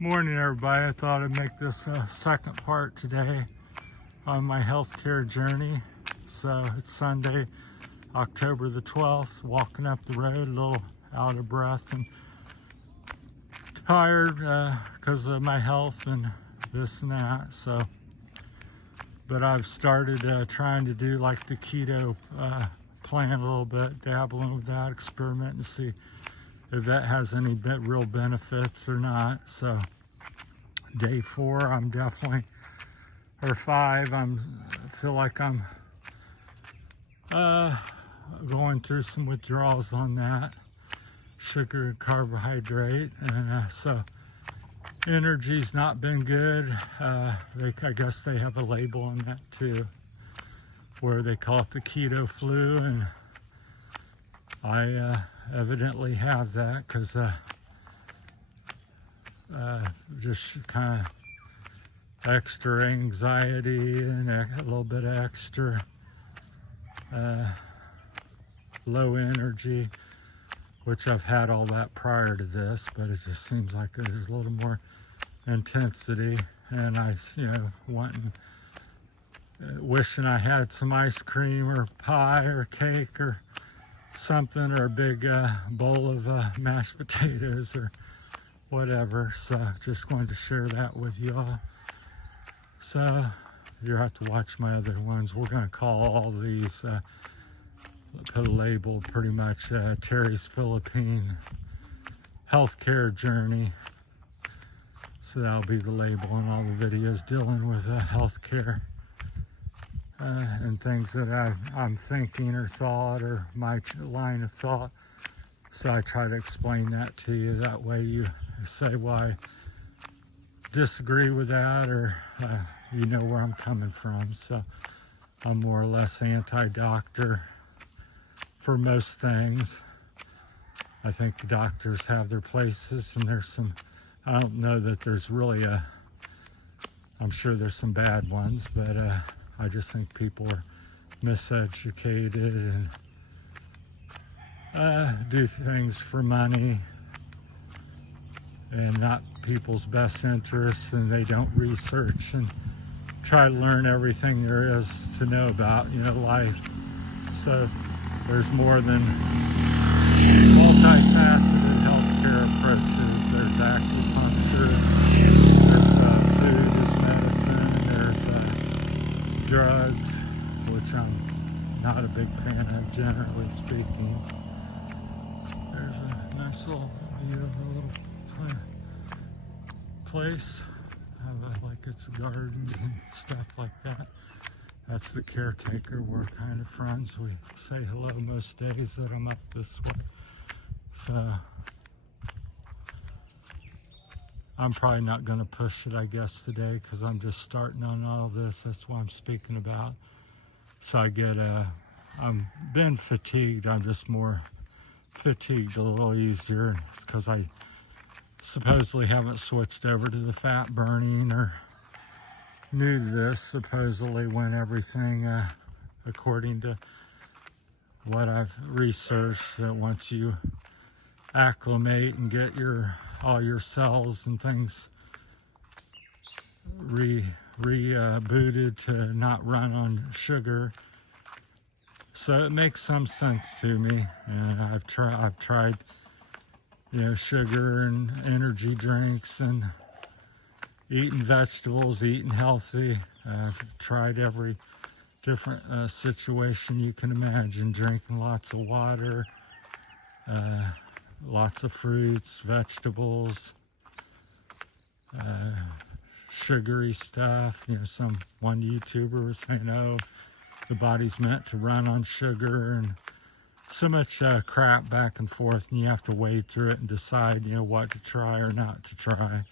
Morning, everybody. I thought I'd make this second part today on my healthcare journey. So it's Sunday, October the 12th, walking up the road, a little out of breath and tired because of my health and this and that. But I've started trying to do like the keto plan a little bit, dabbling with that, experiment and see if that has any real benefits or not. So day 4, I'm definitely, or 5, I feel like I'm going through some withdrawals on that sugar and carbohydrate, and so energy's not been good. I guess they have a label on that too, where they call it the keto flu, and I evidently have that because just kind of extra anxiety and a little bit of extra low energy, which I've had all that prior to this, but it just seems like there's a little more intensity, and I, wishing I had some ice cream or pie or cake or something, or a big bowl of mashed potatoes or whatever. So just wanted to share that with y'all. So you have to watch my other ones. We're going to call all these, put a label pretty much, Terry's Philippine healthcare journey. So that'll be the label in all the videos dealing with healthcare and things that I'm thinking or thought, or my line of thought. So I try to explain that to you. That way you say why disagree with that, or you know where I'm coming from. So I'm more or less anti-doctor for most things. I think the doctors have their places, and there's some, I don't know that there's really I'm sure there's some bad ones, but I just think people are miseducated and do things for money and not people's best interests, and they don't research and try to learn everything there is to know about, life. So there's more than multifaceted healthcare approaches. There's acupuncture, there's food as medicine, there's drugs, which I'm not a big fan of, generally speaking. There's a nice little view of a little place. Like it's gardens and stuff like that. That's the caretaker. We're kind of friends. We say hello most days that I'm up this way. So I'm probably not going to push it, I guess, today, because I'm just starting on all this. That's what I'm speaking about. So I get I'm been fatigued. I'm just more fatigued a little easier. It's because I supposedly haven't switched over to the fat burning, or new to this, supposedly, when everything, according to what I've researched, that once you acclimate and get all your cells and things rebooted to not run on sugar. So it makes some sense to me, and I've tried sugar and energy drinks and eating vegetables, eating healthy. I've tried every different situation you can imagine, drinking lots of water, lots of fruits, vegetables, sugary stuff. One YouTuber was saying, oh, the body's meant to run on sugar, and so much crap back and forth, and you have to wade through it and decide, what to try or not to try,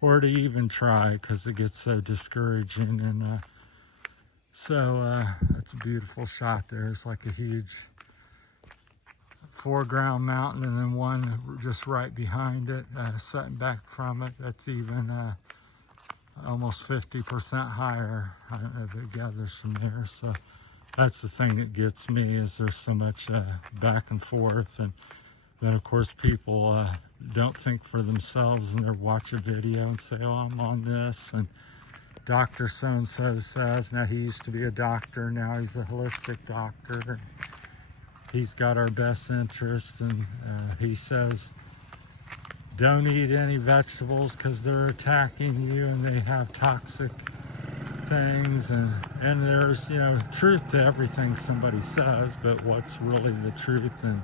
or to even try, because it gets so discouraging. And so that's a beautiful shot there. It's like a huge foreground mountain, and then one just right behind it, setting back from it, that's even almost 50% higher. I don't know if it gathers from there. So that's the thing that gets me, is there's so much back and forth, and Then of course people don't think for themselves, and they watch a video and say, oh, I'm on this, and Dr. So-and-so says, now he used to be a doctor, now he's a holistic doctor. He's got our best interest, and he says, don't eat any vegetables because they're attacking you and they have toxic things. And there's, truth to everything somebody says, but what's really the truth and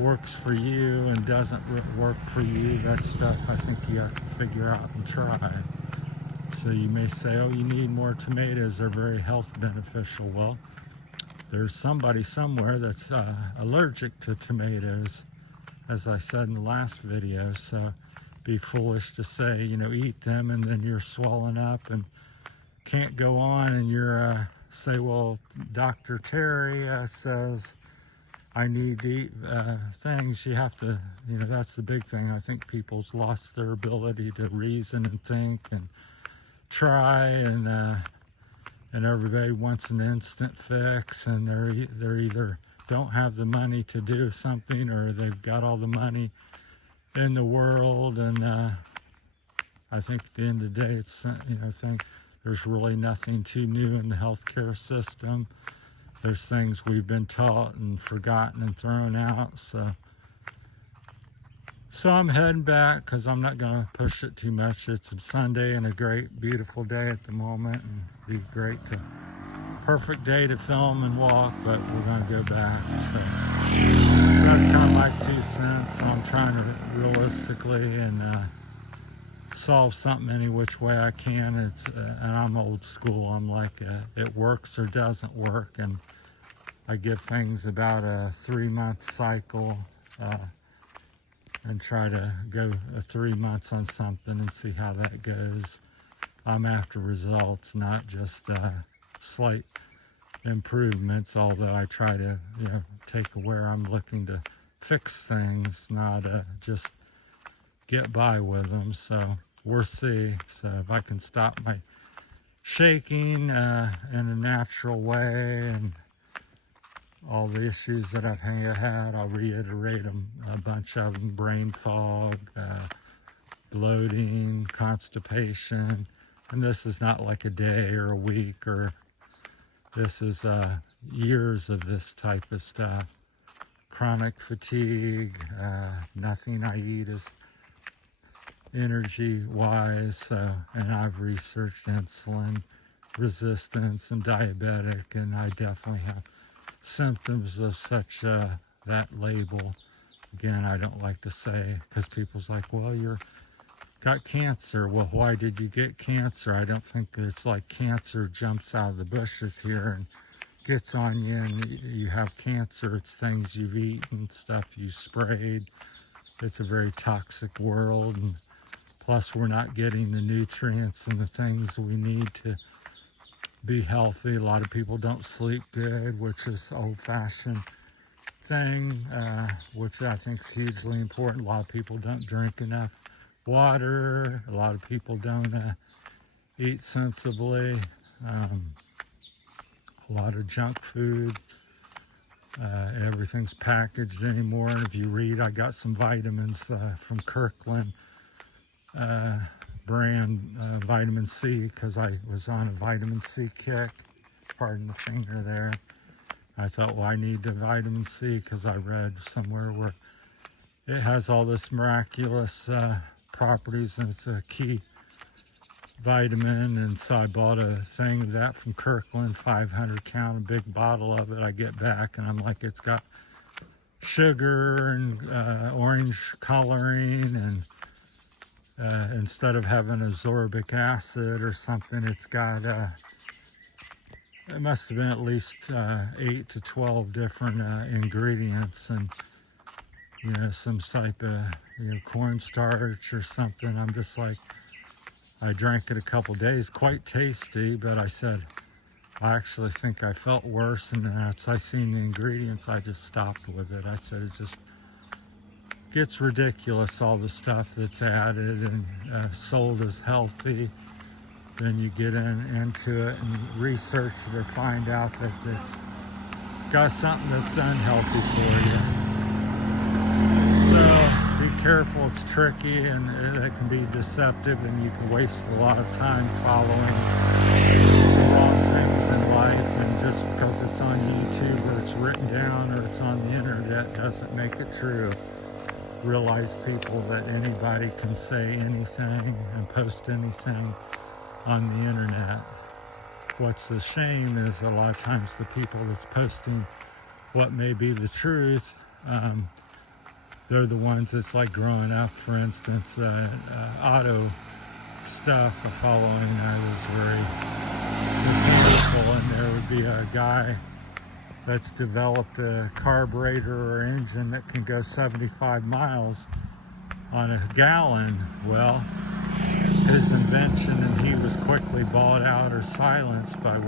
works for you and doesn't work for you, that stuff I think you have to figure out and try. So you may say, oh, you need more tomatoes, they're very health beneficial. Well, there's somebody somewhere that's allergic to tomatoes, as I said in the last video. So be foolish to say, eat them, and then you're swelling up and can't go on, and you're say, well, Dr. Terry says I need to eat things. You have to, that's the big thing. I think people's lost their ability to reason and think and try, and everybody wants an instant fix, and they're either don't have the money to do something, or they've got all the money in the world. And I think at the end of the day, it's there's really nothing too new in the healthcare system. There's things we've been taught and forgotten and thrown out. So I'm heading back because I'm not going to push it too much. It's a Sunday and a great, beautiful day at the moment, and it'd be great to, perfect day to film and walk, but we're going to go back. So that's kind of my 2 cents. So I'm trying to realistically and solve something any which way I can. And I'm old school. I'm like, it works or doesn't work, and I give things about a 3-month cycle. And try to go 3 months on something and see how that goes. I'm after results, not just slight improvements, although I try to take where I'm looking to fix things, not just get by with them. So we'll see. So if I can stop my shaking in a natural way, and all the issues that I've had, I'll reiterate them, a bunch of them: brain fog, bloating, constipation. And this is not like a day or a week, or this is years of this type of stuff. Chronic fatigue, nothing I eat is energy-wise, and I've researched insulin resistance and diabetic, and I definitely have symptoms of such that label. Again, I don't like to say, because people's like, well, you're got cancer. Well, why did you get cancer? I don't think it's like cancer jumps out of the bushes here and gets on you and you have cancer. It's things you've eaten, stuff you sprayed. It's a very toxic world, and plus we're not getting the nutrients and the things we need to be healthy. A lot of people don't sleep good, which is old-fashioned thing, which I think is hugely important. A lot of people don't drink enough water. A lot of people don't eat sensibly. A lot of junk food. Everything's packaged anymore. And if you read, I got some vitamins from Kirkland brand vitamin C, because I was on a vitamin C kick. Pardon the finger there. I thought, well, I need the vitamin C because I read somewhere where it has all this miraculous properties, and it's a key vitamin. And so I bought a thing of that from Kirkland, 500 count, a big bottle of it. I get back and I'm like, it's got sugar and orange coloring, and instead of having ascorbic acid or something, it's got it must have been at least 8 to 12 different ingredients, and some type of cornstarch or something. I'm just like, I drank it a couple days, quite tasty, but I said, I actually think I felt worse, and then as I seen the ingredients, I just stopped with it. I said, it just gets ridiculous, all the stuff that's added and sold as healthy. Then you get into it and research it or find out that it's got something that's unhealthy for you. careful, it's tricky, and it can be deceptive, and you can waste a lot of time following the wrong things in life. And just because it's on YouTube or it's written down or it's on the internet doesn't make it true. Realize, people, that anybody can say anything and post anything on the internet. What's the shame is a lot of times the people that's posting what may be the truth, they're the ones that's like growing up, for instance, auto stuff following. I was very mechanical, and there would be a guy that's developed a carburetor or engine that can go 75 miles on a gallon. Well, his invention, and he was quickly bought out or silenced by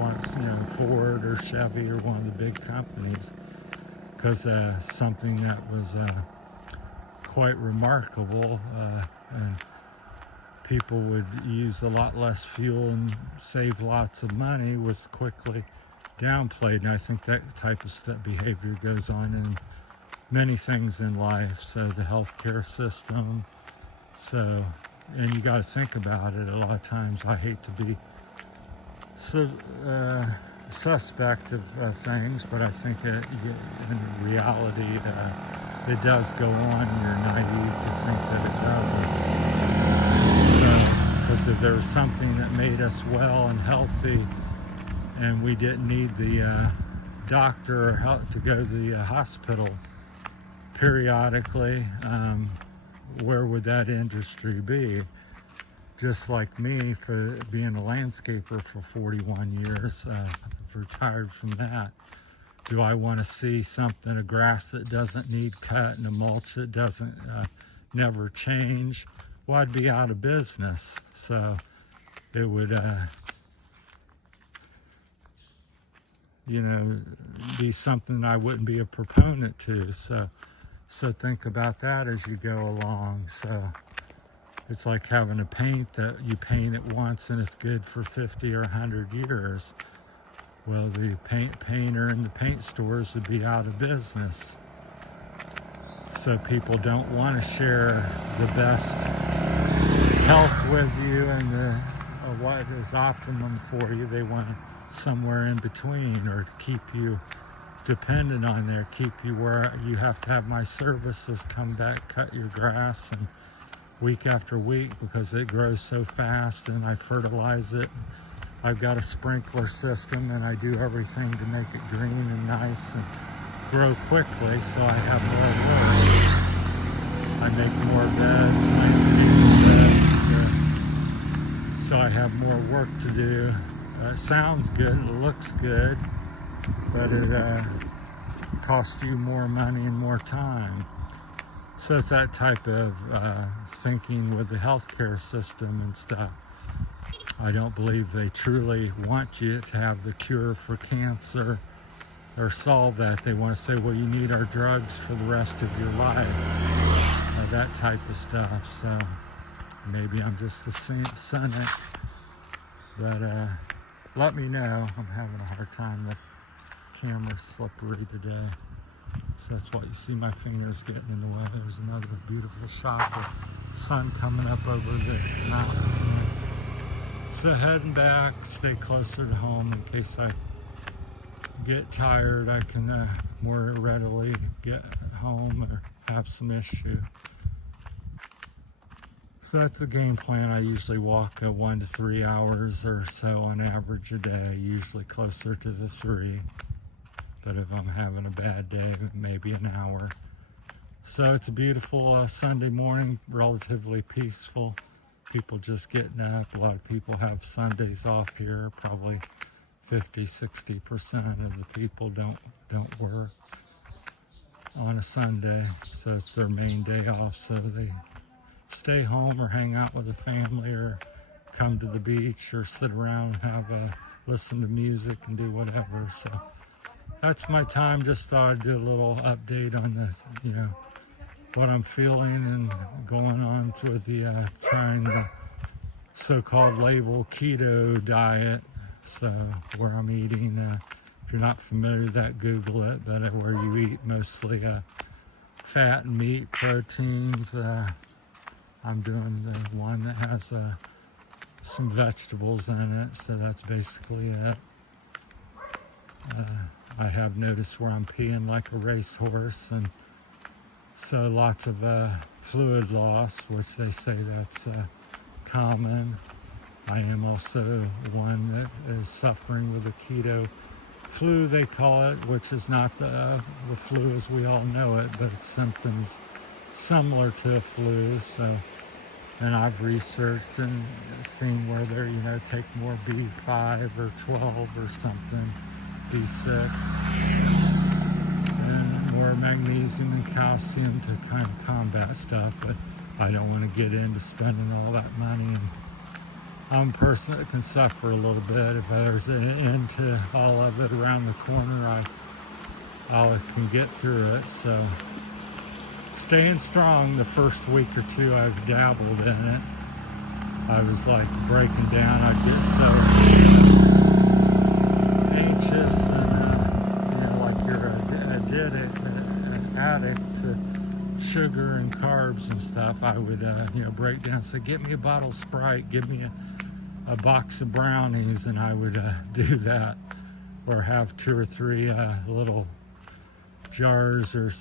Ford or Chevy or one of the big companies, because something that was quite remarkable, and people would use a lot less fuel and save lots of money, was quickly downplayed. And I think that type of behavior goes on in many things in life. So the healthcare system, and you got to think about it. A lot of times I hate to be suspect of things, but I think that in reality it does go on, and you're naive to think that it doesn't. So, because if there was something that made us well and healthy, and we didn't need the doctor or help to go to the hospital periodically, where would that industry be? Just like me, for being a landscaper for 41 years, I've retired from that. Do I want to see a grass that doesn't need cut and a mulch that doesn't never change? Well, I'd be out of business. So it would, be something I wouldn't be a proponent to. So think about that as you go along. So it's like having a paint that you paint it once and it's good for 50 or 100 years. Well, the painter in the paint stores would be out of business. So people don't want to share the best health with you and what is optimum for you. They want somewhere in between, or to keep you dependent on there, keep you where you have to have my services come back, cut your grass, and week after week, because it grows so fast, and I fertilize it. I've got a sprinkler system, and I do everything to make it green and nice and grow quickly, so I have more work. I make more beds, landscape beds, so I have more work to do. It sounds good, it looks good, but it costs you more money and more time. So it's that type of thinking with the healthcare system and stuff. I don't believe they truly want you to have the cure for cancer or solve that. They want to say, well, you need our drugs for the rest of your life, that type of stuff. So maybe I'm just a cynic, but let me know. I'm having a hard time. The camera's slippery today. So that's why you see my fingers getting in the way. There's another beautiful shot of sun coming up over the mountain. So heading back, stay closer to home in case I get tired. I can more readily get home or have some issue. So that's the game plan. I usually walk 1 to 3 hours or so on average a day, usually closer to the 3. But if I'm having a bad day, maybe an hour. So it's a beautiful Sunday morning, relatively peaceful. People just getting up. A lot of people have Sundays off here. Probably 50-60% of the people don't work on a Sunday, so it's their main day off. So they stay home or hang out with the family, or come to the beach, or sit around and listen to music and do whatever. So that's my time. Just thought I'd do a little update on this, what I'm feeling and going on with the trying the so-called label keto diet. So where I'm eating, if you're not familiar with that, Google it, but where you eat mostly fat and meat proteins. I'm doing the one that has some vegetables in it, so that's basically it. I have noticed where I'm peeing like a racehorse, and so lots of fluid loss, which they say that's common. I am also one that is suffering with a keto flu, they call it, which is not the flu as we all know it, but it's symptoms similar to a flu. So, and I've researched and seen where they're, take more B5 or 12 or something, B6, and more magnesium and calcium to kind of combat stuff. But I don't want to get into spending all that money. And I'm a person that can suffer a little bit. If there's an end to all of it around the corner, I can get through it. So staying strong. The first week or two I've dabbled in it. I was like breaking down. I'd get so anxious and like you're an addict to sugar and carbs and stuff. I would break down. Say, get me a bottle of Sprite. Give me a box of brownies, and I would do that, or have 2 or 3 little jars or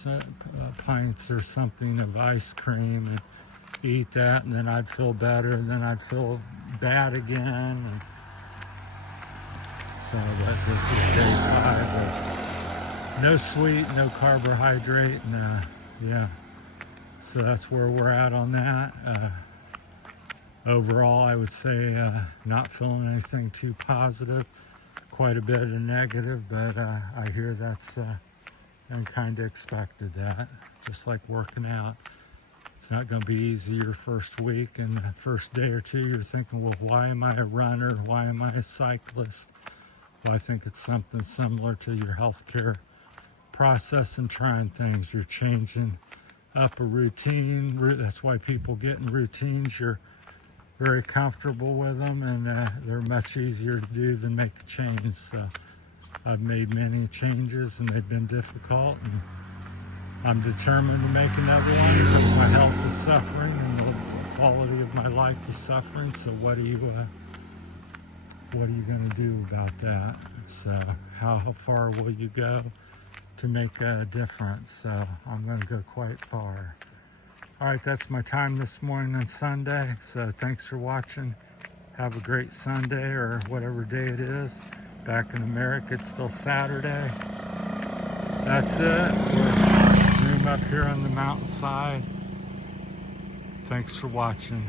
pints or something of ice cream and eat that, and then I'd feel better, and then I'd feel bad again. And so, but this is day 5 of no sweet, no carbohydrate, and yeah. So that's where we're at on that. Overall, I would say not feeling anything too positive, quite a bit of negative, but I hear that's, I kind of expected that, just like working out. It's not going to be easy your first week, and the first day or two you're thinking, well, why am I a runner? Why am I a cyclist? Well, I think it's something similar to your healthcare process and trying things. You're changing up a routine. That's why people get in routines. You're very comfortable with them, and they're much easier to do than make a change. So I've made many changes, and they've been difficult, and I'm determined to make another one because my health is suffering and the quality of my life is suffering. So what are you going to do about that? So how far will you go to make a difference? So I'm going to go quite far. All right, that's my time this morning on Sunday. So thanks for watching. Have a great Sunday, or whatever day it is. Back in America, it's still Saturday. That's it. We're up here on the mountainside. Thanks for watching.